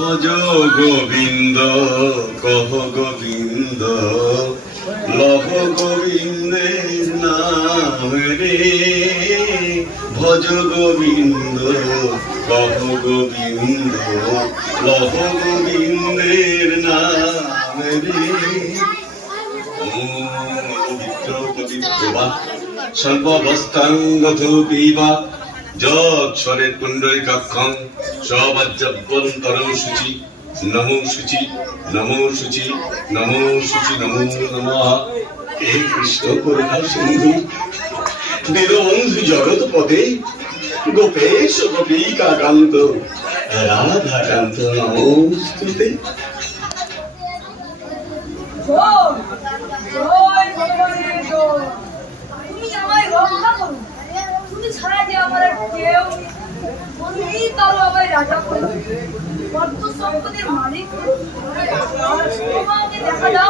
ভজ গোবিন্দ, কহ গোবিন্দ, লহ গোবিন্দের নাম রে। ভজ গোবিন্দ, কহ গোবিন্দ, লহ গোবিন্দের নাম রে। পবিত্র পবিত্র বা। সর্বাবস্থাঙ্গথূপিবা যৎস্বরের কুণ্ডলিকাক্ষং সবাজ্যভ্যন্তরং শুচি নমো শুচি নমো শুচি নমো। শুচি নমো নমঃ হে কৃষ্ণ করুণা সিন্ধু দীনবন্ধু জগৎ পদে গোপেশ গোপিকাকান্ত, রাধাকান্ত নমস্তুতে জয় জয় ভগবানের জয় তুমি আমায় রক্ষা করো তুমি ছাড়া যে আমার আর কেউ নেই। তুমি তারও আমায় রাজা করো বদ্ধ সম্পদের মালিক করো। তোমাকে দেখা দাও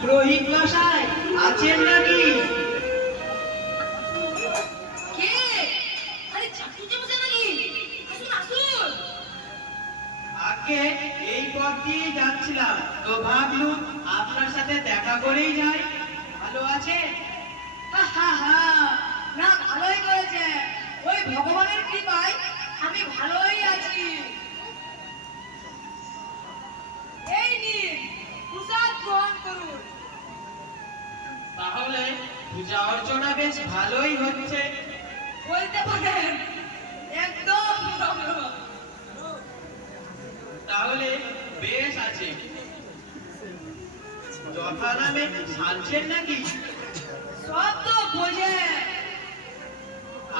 পুরোহিত মশাই আছেন নাকি? এই পথ দিয়ে যাচ্ছিলাম। তো ভাবলুম আপনার সাথে দেখা করেই যাই। ভালো আছে? না ভালোই করেছে। ওই ভগবানের কৃপায় আমি ভালোই আছি। এই নিন প্রসাদ গ্রহণ করুন। তাহলে পূজা অর্চনা বেশ ভালোই হচ্ছে। বলতে পারেন একদম তাহলে বেশ আছে। নামে সাজছেন নাকি? সব তো বোঝে।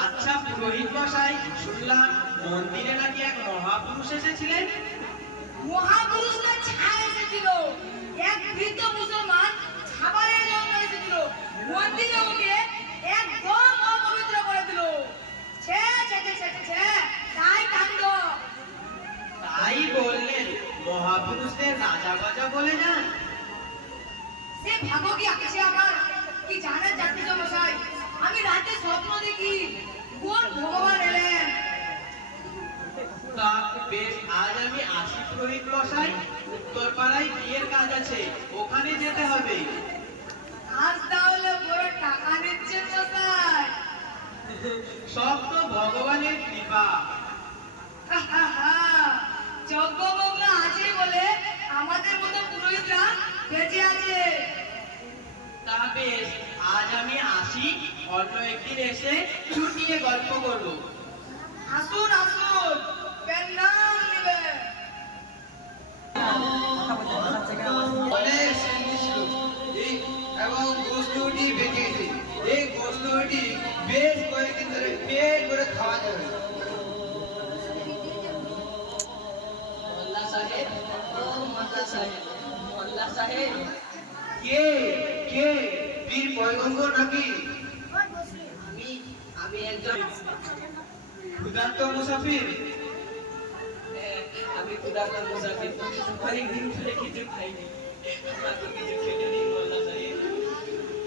আচ্ছা পুরোহিত মশাই শুনলাম মন্দিরে নাকি এক মহাপুরুষ এসেছিলেন? মহাপুরুষরা ছায় এসেছিল। এক বৃদ্ধ মুসলমান তাই কাণ্ড। তাই বললেন রাজা বাজা বলে যান। সে ভাগো কি আছে আমার। কি জানা জাতি মশাই আমি রাতে স্বপ্ন দেখি কোন ভগবান এলেন? বেশ আজ আমি আসি পুরোহিত মশাই উত্তরপাড়ায় বিয়ের কাজ আছে ওখানে যেতে হবে। আজ তাহলে বড় টাকা নিচ্ছেন মশাই সব তো ভগবানের কৃপা। যজ্ঞবগ্ন আছে বলে আমাদের মতো পুরোহিতরা বেঁচে আছে। তা বেশ আজ আমি আসি অন্য একদিন এসে ছুটিয়ে গল্প করব। আসুন আসুন। গোস্তটি বেঁচে গেছে এই গোস্তটি বেশ কয়েকদিন ধরে পেট করে খাওয়া যাবে। সাহেব ও মোল্লা সাহেব মোল্লা সাহেব। কে? কে? বীর পয়গম্বর নাকি? আমি আমি একজন ক্ষুধার্ত মুসাফির। আমি ক্ষুধার্ত মুসাফির। অনেকদিন ধরে কিছু খাইনি। আমাকে কিছু খেতে দিন মোল্লা সাহেব।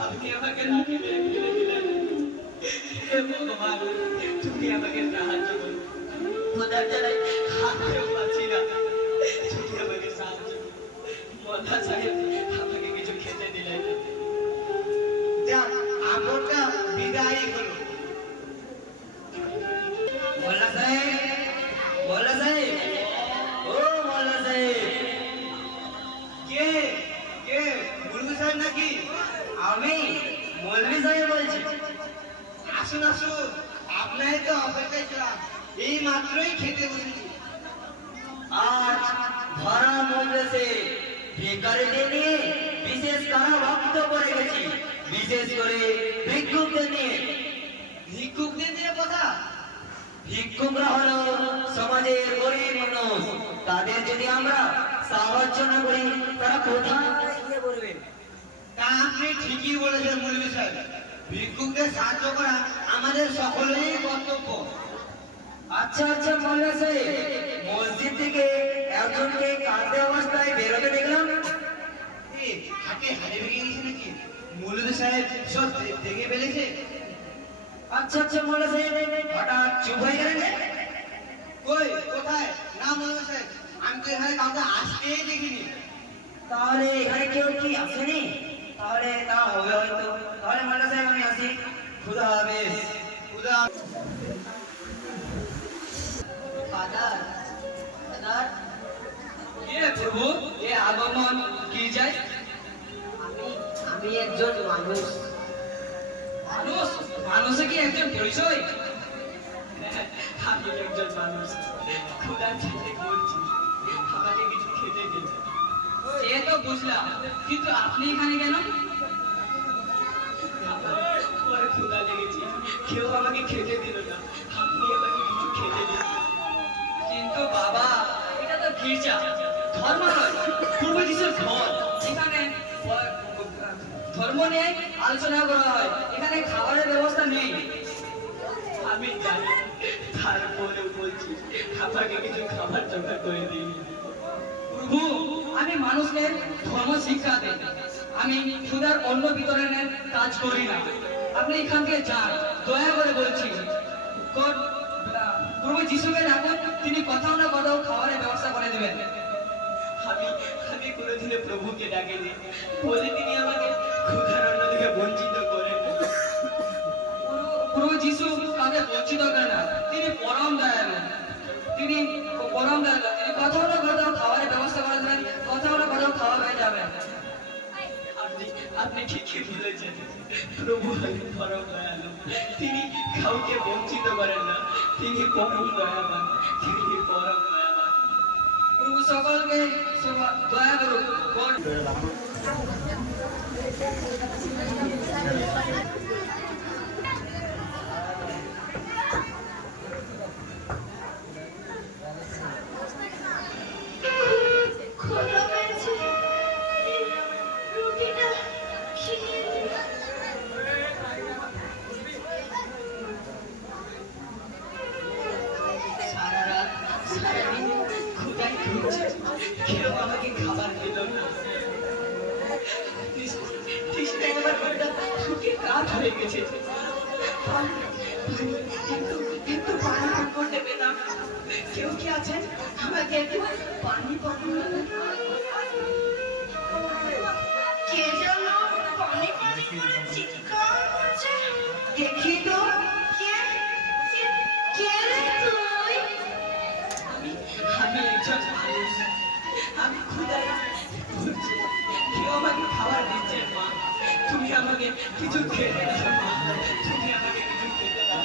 আপনি আমাকে লাঠি মেরে ফেলে দিলেন হে ভগবান তুমি আমাকে সাহায্য করো খোদার জ্বালায় হাতেও পাচ্ছি না তুমি আমাকে সাহায্য মোল্লা সাহেব আমাকে কিছু খেতে দিলেন আপনটা বিদায় হলো মোল্লা সাহেব আমি মৌলভী সাহেব বলছি। আসুন আসুন। আপনার তো অপেক্ষায় ছিলাম। এই মাত্রই খেতে বসেছি। আজ ভরা মজলিসে ভিখারিদের নিয়ে বিশেষ কারা বক্তব্য রেখেছি বিশেষ করে ভিক্ষুকদের নিয়ে। ভিক্ষুকদের দিয়ে কথা? ভিক্ষুকরা হলো সমাজের গরিব মানুষ। তাদের যদি আমরা সাহায্য না করি, তারা কোথায় আপনি ঠিকই বলেছেন মুরগি সাহেব। ভিক্ষুকদের সাহায্য করা আমাদের সকলেরই কর্তব্য। আচ্ছা আচ্ছা মোল্লা সাহেব মসজিদ থেকে একজনকে কাঁদতে অবস্থায় বেরোতে দেখলাম। হাটে ভেঙে গেছে নাকি? সাহেব সব ফেলেছে। আচ্ছা আচ্ছা মোল্লা সাহেব হঠাৎ চুপ হয়ে গেলেন? কই কোথায়? না মুরগি সাহেব আমি তো এখানে কাউকে আসতেই দেখিনি। তাহলে এখানে কেউ কি আসেনি? তাহলে তা হবে হয়তো। তাহলে মোল্লা সাহেব আমি আসি। খুদা হাফেজ। খুদা ফাদার ফাদার কে প্রভু? এ আগমন কি চাই? আমি আমি একজন মানুষ। মানুষ? মানুষে কি একজন পরিচয়? আমি একজন মানুষ। খোদার ছেলে বলছি আমাকে কিছু খেতে দিন সে তো বুঝলাম। কিন্তু আপনি এখানে কেন? ক্ষুধা লেগেছে কেউ আমাকে খেতে দিল না। আপনি আমাকে কিছু খেতে দিন কিন্তু বাবা এটা তো গির্জা। ধর্ম নয় পূর্ব যিশুর ঘর। এখানে ধর্ম নিয়ে আলোচনা করা হয়। এখানে খাবারের ব্যবস্থা নেই। আমি জানি তারপরে বলছি আমাকে কিছু খাবার জোগাড় করে দিন। প্রভু আমি মানুষকে ধর্ম শিক্ষা দেই। আমি ক্ষুধার অন্ন বিতরণের কাজ করি না। আপনি এখান থেকে যান। দয়া করে বলছি প্রভু যিশুকে ডাকুন তিনি কোথাও না কোথাও খাবারের ব্যবস্থা করে দেবেন। আমি আমি কোনোদিনও প্রভুকে ডাকিনি। বলে তিনি আমাকে থেকে বঞ্চিত করেন প্রভু যিশু কাউকে বঞ্চিত করেন না। তিনি পরম দয়ালু। তিনি পরম দয়ালু। তিনি কোথাও না কোথাও খাবারের ব্যবস্থা করে দেবেন কোথাও না কোথাও তিনি কাউকে বঞ্চিত করেন না। তিনি পরম দয়াবান। তিনি পরম দয়াবান। সকলকে দয়া করুন। আছেন? আমাকে একটু পানি দেখি তো আমি আমি একজন কেউ আমাকে খাবার দিচ্ছে মা তুমি আমাকে কিছু খেতে দাও মা তুমি আমাকে কিছু খেতে দাও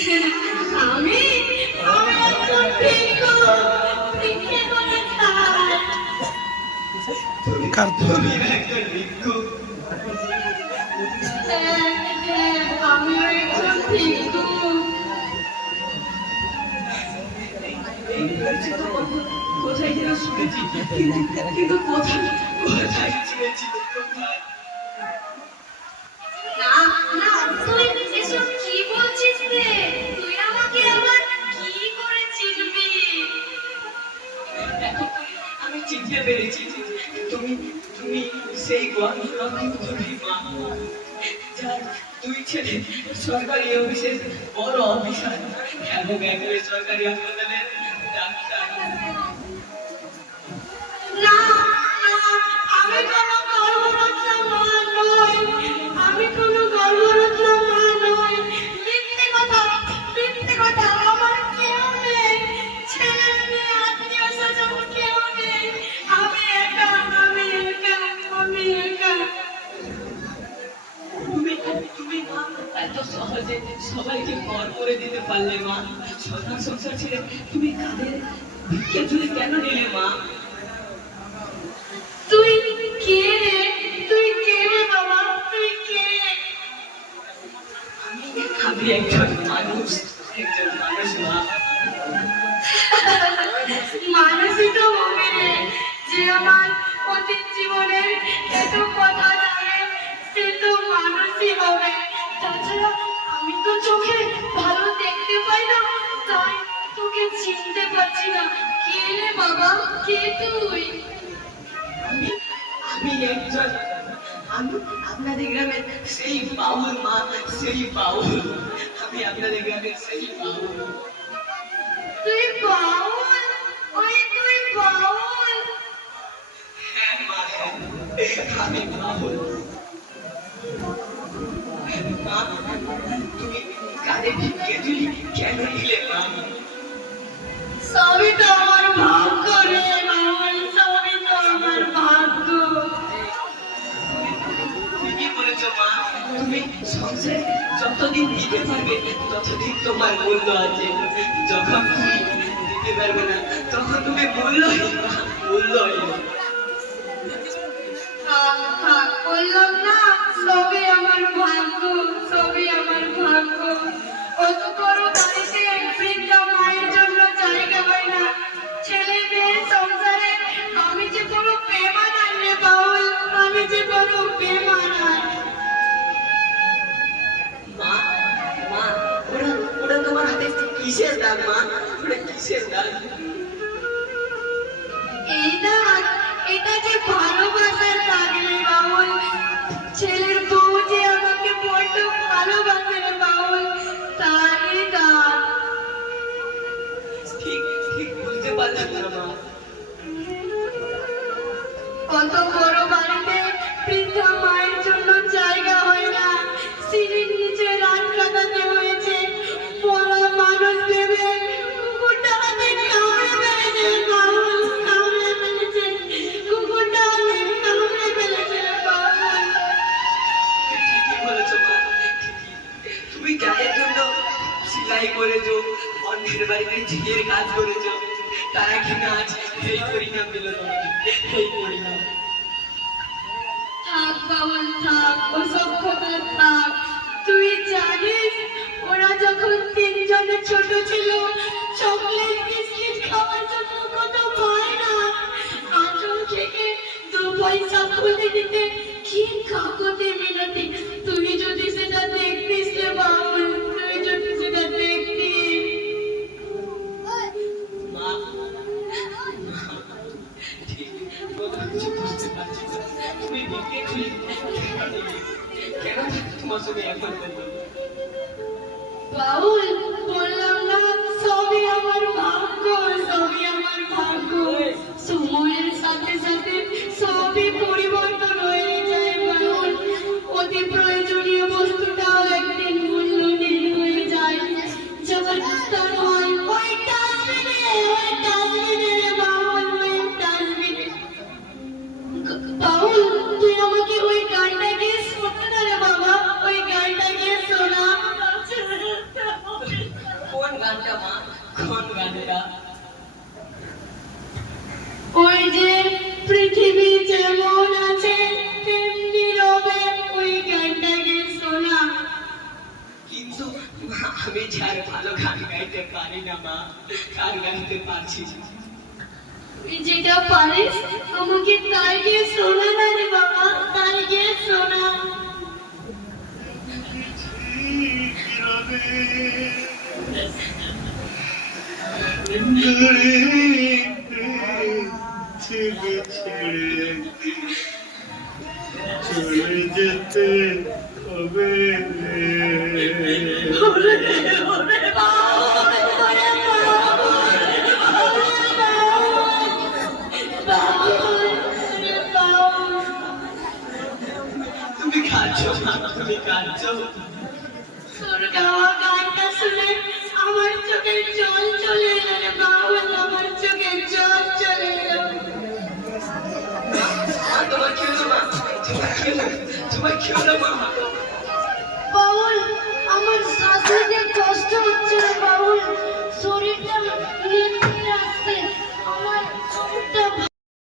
আমি তুমি একজন ভিক্ষু আমি একজন ভিক্ষু। কোথায়? যেন শুনেছি। কিন্তু কিন্তু কোথায়? কোথায়? শুনেছি ছেলে সরকারি অফিসের বড় অফিসার এবং সরকারি হাসপাতালের সবাইকে পর করে দিতে পারলে মা। সন্তান সংসার ছেড়ে তুমি কাদের ভিক্ষে তুলে কেন নিলে মা? তুই কে? তুই কে রে বাবা? তুই কে? আমি একজন মানুষ একজন মানুষ মা। মানুষই তো হবে রে। যে আমার অতীত জীবনের এত কথা জানে সে তো মানুষই হবে। তাছাড়া তো চোখে ভালো দেখতে পাই না তাই তোকে চিনতে পারছি না। কে রে বাবা? কে তুই? আমি আমি একজন আমি আপনাদের গ্রামের সেই বাউল মা সেই বাউল। আমি আপনাদের গ্রামের সেই বাউল। তুই বাউল? ওই তুই বাউল? হ্যাঁ মা আমি বাউল। মা তুমি কেন নিলে সবই তো আমার ভাগ্য রে বাউল সবই তো আমার ভাগ্য। ঠিকই বলেছ মা? তুমি সংসারে যতদিন দিতে পারবে ততদিন তোমার মূল্য আছে। যখন তুমি দিতে পারবে না তখন তুমি মূল্যহীন মা, মূল্যহীন থাক, থাক, বললাম না সবই আমার ভাগ্য সবই আমার ভাগ্য। কিসের দাগ মা? কিসের দাগ? কি কাকতে মিনতি তুই যদি সেটা দেখতিস রে তুই যদি সেটা দেখতিস মা তুমি ভিক্ষে কেন তোমার সঙ্গে এখন? কিন্তু আমি যার ভালো গান গাইতে পারি না মা গান গাইতে পারছি না। যেটা পারিস আমাকে তাই গিয়ে শোনা না রে বাবা তাই গিয়ে শোনা চলে যেতে হবে গাওয়া গানটা শুনে আমার চোখে জল চলে এলো আমার চোখে জল চলে তোমার কি হলো